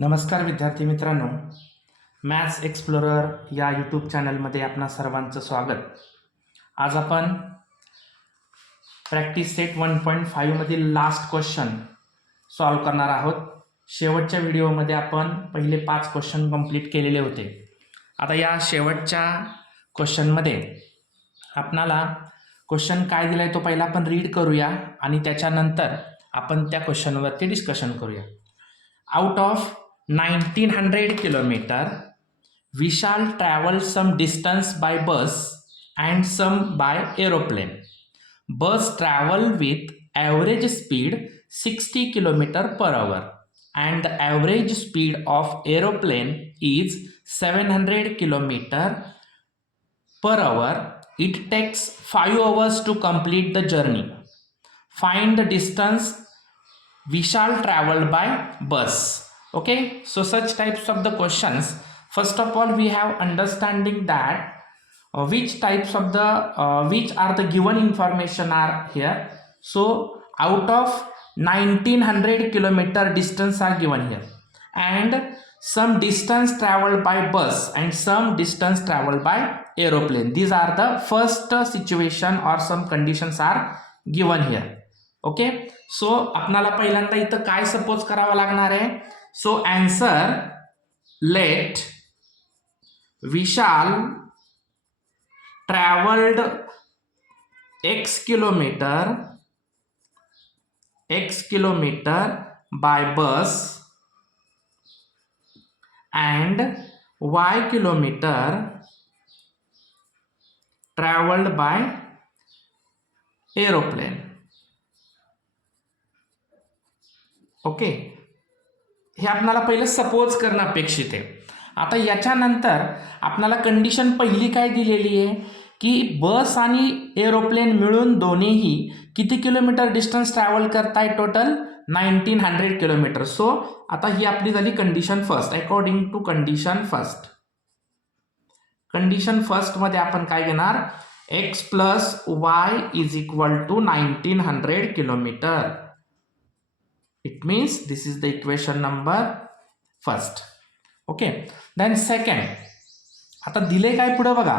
नमस्कार विद्यार्थी मित्रांनो, मॅथ्स एक्सप्लोरर या यूट्यूब चॅनलमध्ये आपणा सर्वांचं स्वागत. आज आपण प्रॅक्टिस सेट 1.5 मधील लास्ट क्वेश्चन सॉल्व करणार आहोत. शेवटच्या व्हिडिओमध्ये आपण पहिले 5 क्वेश्चन कंप्लीट केलेले होते. आता या शेवटच्या क्वेश्चनमध्ये आपणाला क्वेश्चन काय दिलाय तो पहिला आपण रीड करूया आणि त्याच्यानंतर आपण त्या क्वेश्चनवरती डिस्कशन करूया. Out of 1900 kilometer, we shall travel some distance by bus and some by aeroplane. Bus travel with average speed 60 km per hour and the average speed of aeroplane is 700 km per hour. It takes 5 hours to complete the journey. Find the distance we shall travel by bus. Okay, so such types of the questions, first of all we have understanding that which types of the which are the given information are here. So out of 1900 kilometer distance are given here and some distance traveled by bus and some distance traveled by aeroplane. These are the first situation or some conditions are given here. Okay, so आपणाला पहिल्यांदा इथं काय suppose करावा लागणार आहे. So answer, let we shall traveled x kilometer by bus and y kilometer traveled by aeroplane. Okay, हे आपल्याला पहिलं सपोज करणं अपेक्षित आहे. आता याच्यानंतर आपल्याला कंडिशन पहिली काय दिलेली आहे की बस आणि एरोप्लेन मिळून दोन्हीही किती किलोमीटर डिस्टन्स ट्रॅव्हल करताय, टोटल 1900 किलोमीटर. सो आता ही आपली झाली condition first. According to condition first, condition first मध्ये आपण काय घेणार, x plus y is equal to 1900 kilometre. It means this is the equation number first. Okay, then second, आता दिले काय पुढे बघा,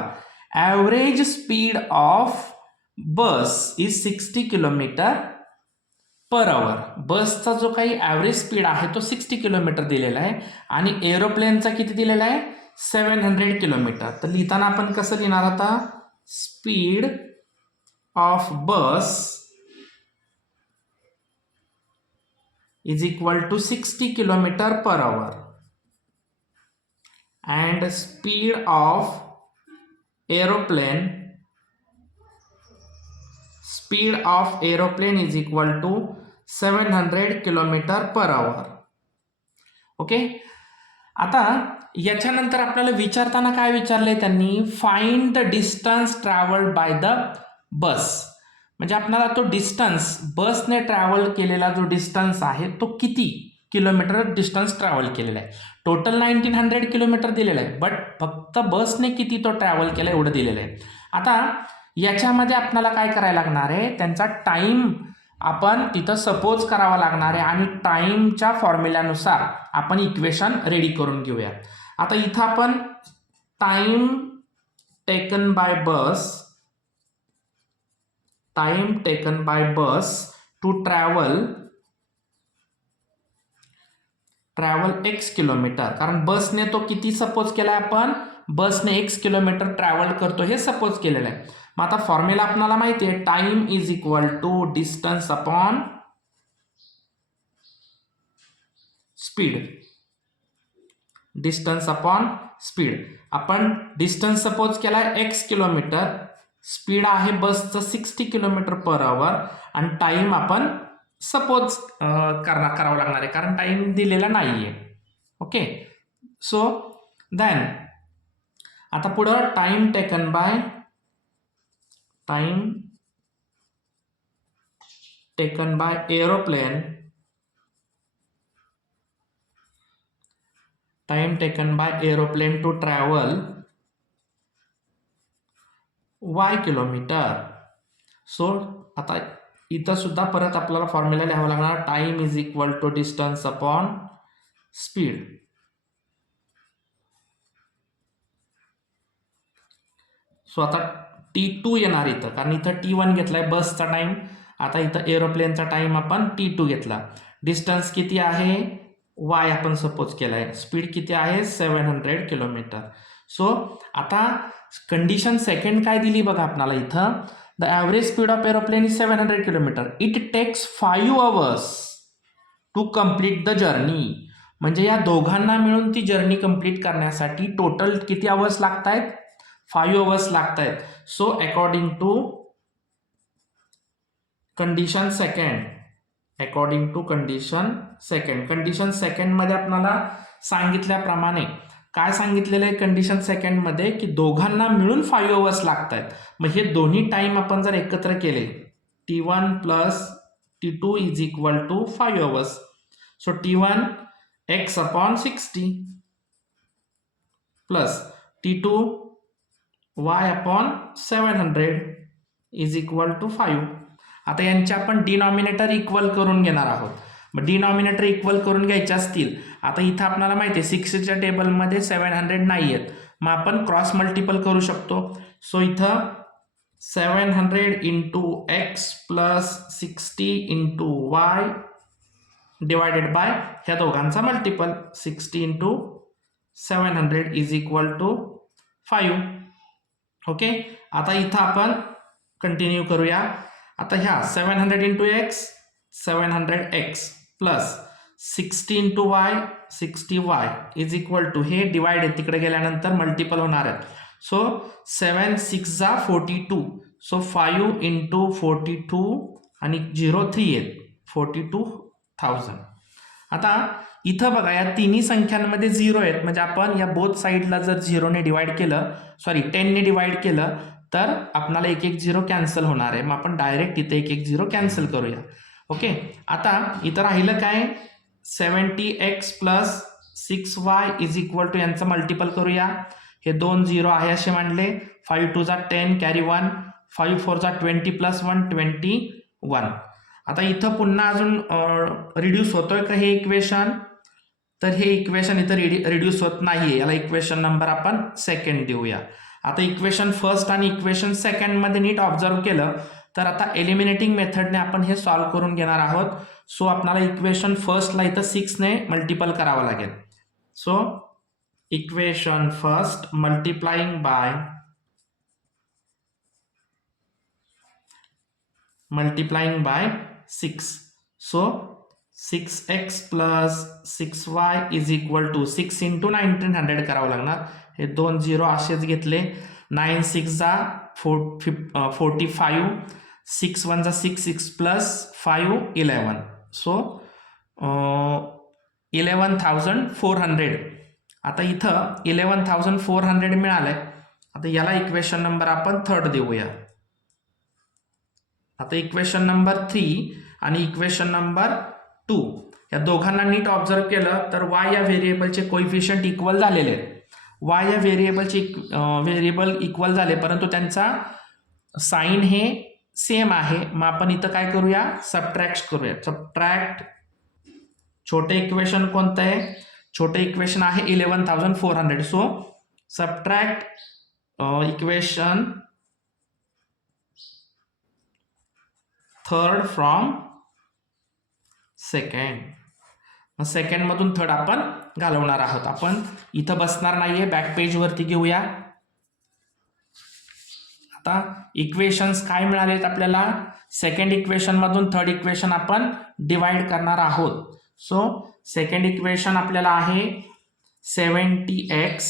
average speed of bus is 60 kilometre per hour. बसचा जो काही ॲव्हरेज स्पीड आहे तो 60 किलोमीटर दिलेला आहे आणि एरोप्लेनचा किती दिलेला आहे, 700 किलोमीटर. तर लिहिताना आपण कसं लिहिणार, आता speed of bus is equal to 60 kilometer per hour and speed of aeroplane is equal to 700 kilometer per hour. Okay, आता याच्यानंतर आपल्याला विचारताना काय विचारले त्यांनी, find the distance travelled by the bus. म्हणजे आपल्याला तो डिस्टन्स बसने ट्रॅव्हल केलेला जो डिस्टन्स आहे तो किती किलोमीटर डिस्टन्स ट्रॅव्हल केलेला आहे. टोटल 1900 किलोमीटर दिलेलं आहे, बट फक्त बसने किती तो ट्रॅव्हल केला एवढं दिलेलं आहे. आता याच्यामध्ये आपल्याला काय करायला लागणार आहे, त्यांचा टाइम आपण तिथं सपोज करावा लागणार आहे आणि टाइमच्या फॉर्म्युल्यानुसार आपण इक्वेशन रेडी करून घेऊया. आता इथं आपण time taken by bus to travel x kilometre, कारण बसने तो किती सपोज केलाय, आपण बसने x किलोमीटर ट्रॅव्हल करतो हे सपोज केलेलं आहे. मग आता फॉर्म्युला आपल्याला माहिती आहे, time is equal to distance upon speed. आपण डिस्टन्स सपोज केलाय x किलोमीटर, स्पीड आहे बसचं 60 किलोमीटर पर आवर आणि टाइम आपण सपोज करावं लागणार आहे कारण टाइम दिलेला नाहीये. ओके, सो देन आता पुढं time taken by aeroplane to travel y kilometre. So आता इथं सुद्धा परत आपल्याला फॉर्म्युला लिहावा लागणार, time is equal to distance upon speed. So आता T2 येणार इथं, कारण इथं T1 घेतलाय बसचा टाइम. आता इथं एरोप्लेनचा टाइम आपण T2 घेतला. डिस्टन्स किती आहे y आपण सपोज केलाय. स्पीड किती आहे 700 किलोमीटर. सो आता कंडिशन सेकंड काय दिली बघा आपल्याला इथं. The average speed of aeroplane is 700 kilometre. It takes 5 hours to complete the journey. म्हणजे या दोघांना मिळून ती जर्नी कंप्लीट करण्यासाठी टोटल किती आवर्स लागत आहेत 5 hours लागत आहेत. So according to condition second मध्ये आपल्याला सांगितल्याप्रमाणे काय सांगितलेलं आहे कंडिशन सेकंड मध्ये की दोघांना मिळून 5 hours लागत आहेत. मग हे दोन्ही टाइम आपण जर एकत्र केले T1 plus T2 is equal to 5 hours. So T1 x upon 60 plus T2 y upon 700 is equal to 5. आता यांचे आपण डिनॉमिनेटर इक्वल करून घेणार आहोत. मग डिनॉमिनेटर इक्वल करून घ्यायचे असतील, आता इथं आपल्याला माहिती आहे 60च्या टेबलमध्ये 700 नाही आहेत, मग आपण क्रॉस मल्टिपल करू शकतो. सो इथं 700 into x plus 60 into y divided by ह्या दोघांचा multiple 60 into 700 is equal to 5. Okay, आता इथं आपण कंटिन्यू करूया. आता ह्या 700 into x 700x plus 60 into y 60y is equal to हे डिवाइड आहे तिकडे गेल्यानंतर मल्टिपल होणार आहेत. सो 7 6 जा 42. सो 5 इंटू 42 आणि 0 3 आहेत 42,000. आता इथं बघा या तिन्ही संख्यांमध्ये 0 आहेत, म्हणजे आपण या बोथ साईडला जर 0ने डिवाइड केलं 10ने डिवाइड केलं तर आपल्याला एक 0 कॅन्सल होणार आहे. मग आपण डायरेक्ट इथे एक 0 कॅन्सल करूया. ओके, आता इथं राहिलं काय 70x plus 6y is equal to यांचं मल्टिपल करूया. हे 2 0 आहे असे मानले. 5 2 जा 10 कॅरी 1 5 4 जा 20 प्लस 1 21. आता इथं पुन्हा अजून रिड्यूस होतोय का हे इक्वेशन, तर हे इक्वेशन इथं रिड्यूस होत नाहीये. याला इक्वेशन नंबर आपण सेकंड देऊया. आता इक्वेशन फर्स्ट आणि इक्वेशन सेकंड मध्ये नीट ऑब्झर्व केलं तर आता एलिमिनेटिंग मेथडने आपण हे सॉल्व्ह करून घेणार आहोत. सो आपल्याला इक्वेशन फर्स्टला इथं 6ने मल्टिपल करावं लागेल. So equation first multiplying by 6. So 6x plus 6y is equal to 6 into 1900 करावं लागणार. हे 2 0 असेच घेतले. 9 6 जा 45 6 1 जा 6 6 प्लस 5 11. सो 11,400. आता इथं 11,400 मिळालंय. आता याला इक्वेशन नंबर आपण थर्ड देऊया. आता इक्वेशन नंबर 3 आणि इक्वेशन नंबर 2 या दोघांना नीट ऑब्झर्व केलं तर y या व्हेरिएबलचे कोइफिशियंट इक्वल झालेले आहेत. y या व्हेरिएबल इक्वल झाले, परंतु त्यांचा साइन हे सेम आहे. मग आपण इथं काय करूया सबट्रॅक्ट करूया. सबट्रॅक्ट छोटे इक्वेशन कोणतं आहे, छोटे इक्वेशन आहे 11,400. So subtract equation third from second. मग सेकंड मधून थर्ड आपण घालवणार आहोत. आपण इथं बसणार नाहीये, बॅक पेज वरती घेऊया. आता इक्वेशन्स काय मिळालेत आपल्याला, सेकंड इक्वेशन मधून थर्ड इक्वेशन आपण डिवाइड करणार आहोत. सो सेकंड इक्वेशन आपल्याला आहे 70x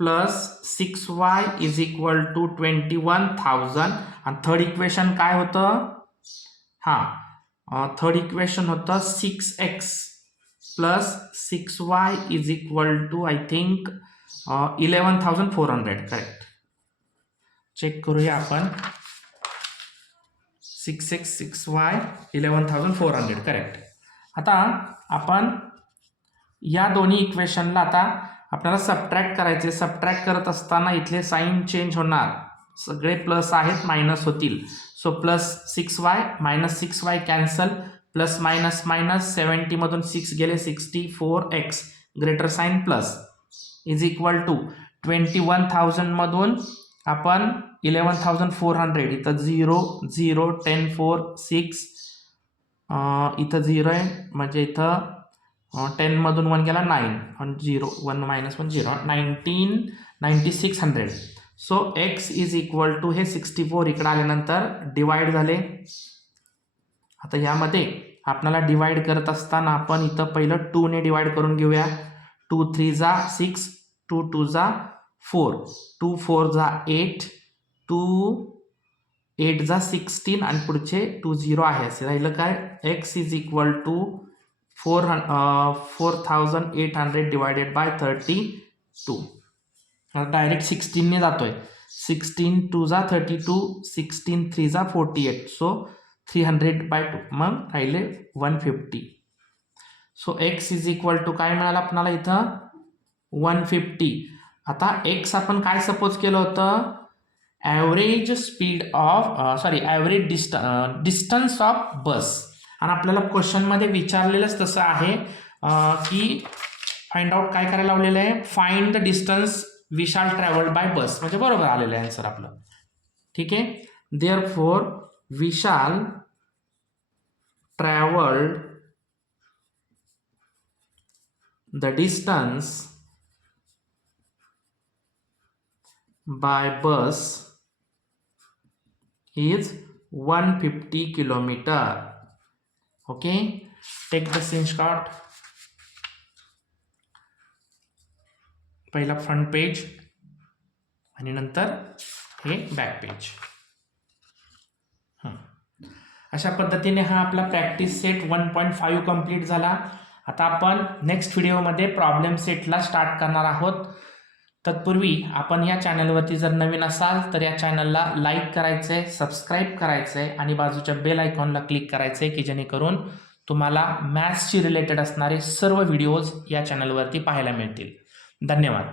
plus 6y is equal to 21,000. आणि थर्ड इक्वेशन काय होतं, थर्ड इक्वेशन होतं 6x plus 6y is equal to I think 11,400. Correct, check करूया आपण. 6x 6y 11,400 correct. आता आपण या दोन्ही इक्वेशनला आता आपल्याला सबट्रॅक्ट करायचे. सबट्रॅक्ट करत असताना इथले साइन चेंज होणार, सगळे प्लस आहेत मायनस होतील. So plus 6y minus 6y cancel, plus minus minus 70मधून 6 गेले 64x greater sign plus is equal to 21,000मधून आपण 11,400 इथं 0 0 10 4 6 इथं 0 आहे म्हणजे इथं 10मधून 1 गेला 9 आणि 0 1 minus 1 0 9600 so x is equal to हे 64 इकडे आल्यानंतर डिवाइड झाले. आता यामध्ये आपल्याला डिवाइड करत असताना आपण इथं पहिलं 2 ने डिवाइड करून घेऊया. 2 3 जा 6 2 2 जा 4 2 4 जा 8 2 8 जा 16 आणि पुढचे 2 0 आहे असे राहिलं काय x is equal to 4800 divided by 32. Direct 16 ने जातोय. 16 2 जा 32 16 3 जा 48 सो 300/2 मग राहिले 150. So x is equal to काय मिळालं आपल्याला इथं 150. आता x आपण काय सपोज केलं होतं average speed of average distance of bus आणि आपल्याला क्वेश्चनमध्ये विचारलेलंच तसं आहे की फाइंड आउट काय करायला लावलेलं आहे find the distance we shall travelled by bus म्हणजे बरोबर आलेलं आहे आन्सर आपलं. ठीक आहे. Therefore we shall travelled the distance by bus is 150 kilometer. Okay, take the screenshot. पहिला फ्रंट पेज आणि नंतर हे बॅक पेज. अशा पद्धतीने हा आपला प्रॅक्टिस सेट 1.5 कंप्लीट झाला. आता आपण नेक्स्ट व्हिडिओमध्ये प्रॉब्लेम सेटला स्टार्ट करणार आहोत. तत्पूर्वी आपण या चॅनलवरती जर नवीन असाल तर या चॅनलला लाईक करायचं आहे, सबस्क्राईब करायचं आहे आणि बाजूच्या बेल आयकॉनला क्लिक करायचं आहे की जेणेकरून तुम्हाला मॅथ्सशी रिलेटेड असणारे सर्व व्हिडिओज या चॅनलवरती पाहायला मिळतील. धन्यवाद.